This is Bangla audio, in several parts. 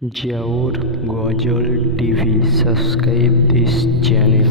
Jaur Ghazal TV. Subscribe this channel.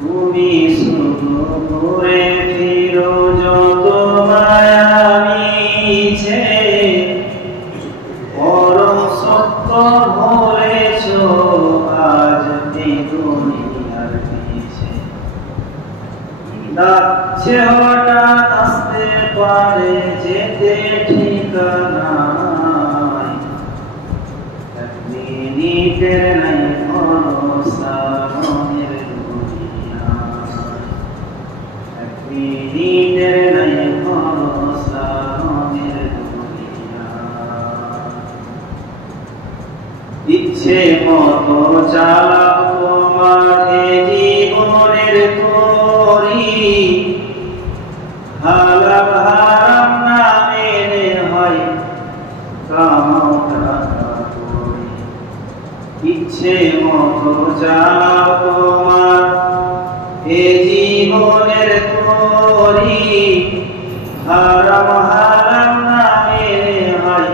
তুমি শুধু ঘুরে ফিরো যত মায়াবিছে, পরম সত্য বলেছ আজ এই দুনিয়ার পিছে। ডাকছে হঠাৎ আসতে পারে যেতে ঠিকানায়, এক মিনিটের নাই ভরসা রঙের ইচ্ছে মতো চালাও তোমার জীবনের তরি, হালাল হারাম না মেনে হয় কামাও টাকা করি। ইচ্ছে মতো চালাও তোমার জীবনের তরি, হারাম হারাম না মেনে হয়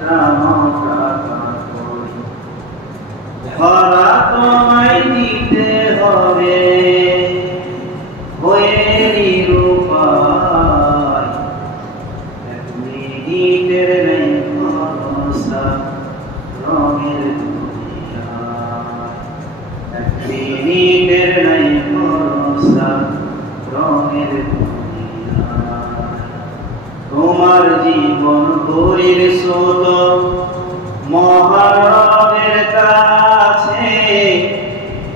কামাও টাকা করি। ধরা তোমায় দিতে হবে হয়ে নিরুপায়, এক মিনিটের নেই ভরসা রঙের দুনিয়ায়, এক মিনিটের নেই ভরসা রঙের দুনিয়ায়। তোমার জীবন ঘড়ির স্রোত মহারবের কাছে,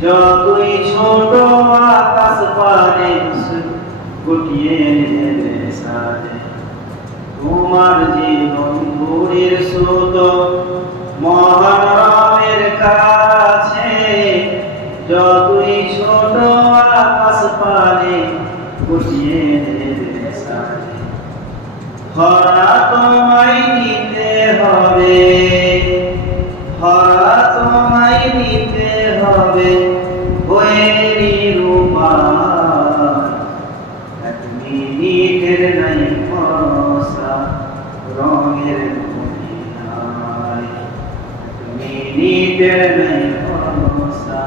যতই ছোট আকাশ পানে গুটিয়ে নেবে সাজে। তোমার জীবন ঘড়ির স্রোত মহারবের কাছে, যতই ছোট আকাশ পানে গুটিয়ে নেবে সাজে। ধরা তোমায় দিতে হবে, ধরা তোমায় দিতে হবে হয়ে নিরুপায়, এক মিনিটের নাই ভরসা রঙের দুনিয়ায়, এক মিনিটের নাই ভরসা